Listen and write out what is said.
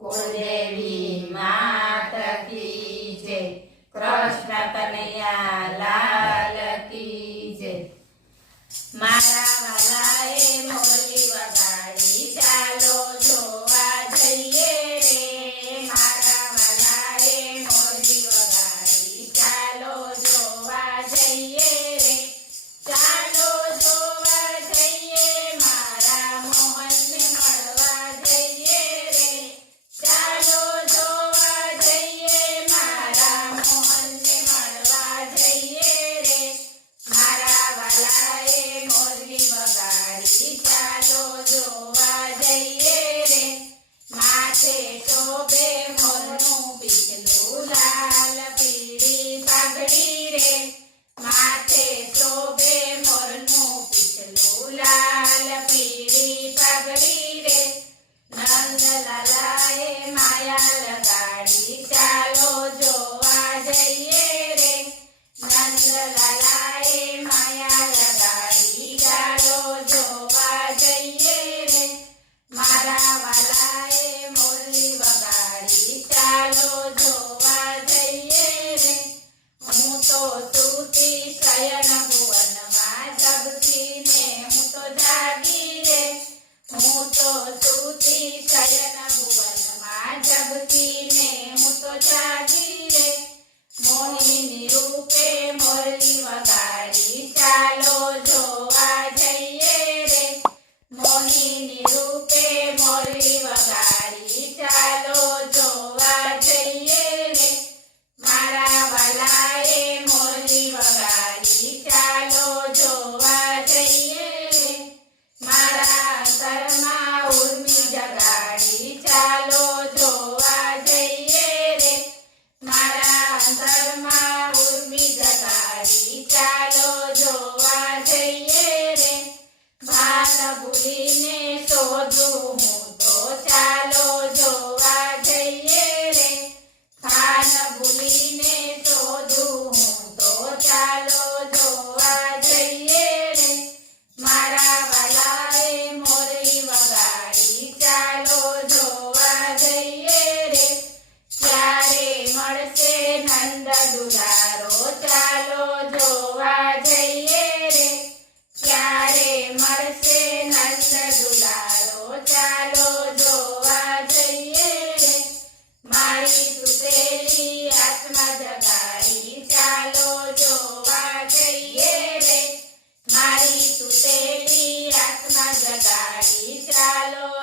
કુળદેવી માત કી જય, કૃષ્ણ કનૈયા લાલ કી જય। મારા વાલાએ મોરલી વગાડી, ચાલો જોવા જઈએ રે। મારા વાલાએ મોરલી વગાડી, ચાલો જોવા જઈએ રે। ચાલો જોવા જઈએ, મારા મોહનને મળવા જઈએ રે। ચાલો જોવા જઈએ, મારા મોહનને મળવા જઈએ રે। મારા વાલાએ મોરલી વગાડી, ચાલો જોવા જઈએ રે। માથે શોભે મોરનું પીછલું, લાલ પીળી પાઘડી રે। માથે શોભે મોરનું પીછલું, લાલ પીળી પાઘડી રે। નંદલાલાએ માયા લગાડી, ચાલો જોવા જઈએ રે। નંદલાલાએ માયા લગાડી, ચાલો જોવા જઈએ રે। મારા વાલાએ મોરલી વગાડી, ચાલો જોવા જઈએ રે। હું તો સૂતી શયન ભુવનમાં, જગતીને હું તો જાગી રે। હું તો સૂતી શયન ભુવનમાં, જગતીને હું તો જાગી રે। મોહિની રૂપે મોરલી વગાડી, ચાલો જોવા જઈએ રે। મોહિની રૂપે મોરલી વગાડી, ચાલો જોવા જઈએ રે। મારા વાલાએ મોરલી વગાડી, ચાલો જોવા જઈએ રે। મારા અંતરમાં ઉર્મી જગાડી, ચાલો જોવા જઈએ રે। મારા અંતરમાં ઉર્મી જગાડી, ચાલો જોવા જઈએ રે। ભાન ભૂલીને શોધું હું તો, ચાલો જોવા જઈએ રે। ભાન ભૂલીને શોધું હું તો, ચાલો જોવા જઈએ રે। મારા વાલાએ મોરલી વગાડી, ચાલો જોવા જઈએ રે। ક્યારે મળશે નંદ દુલારો, ચાલો જોવા જઈએ રે। ક્યારે મળશે નંદ દુલારો, ચાલો જોવા જઈએ રે। મારી તૂટેલી આત્મા જગાડી, ચાલો જોવા જઈએ રે। મારી તૂટેલી આત્મા જગાડી, ચાલો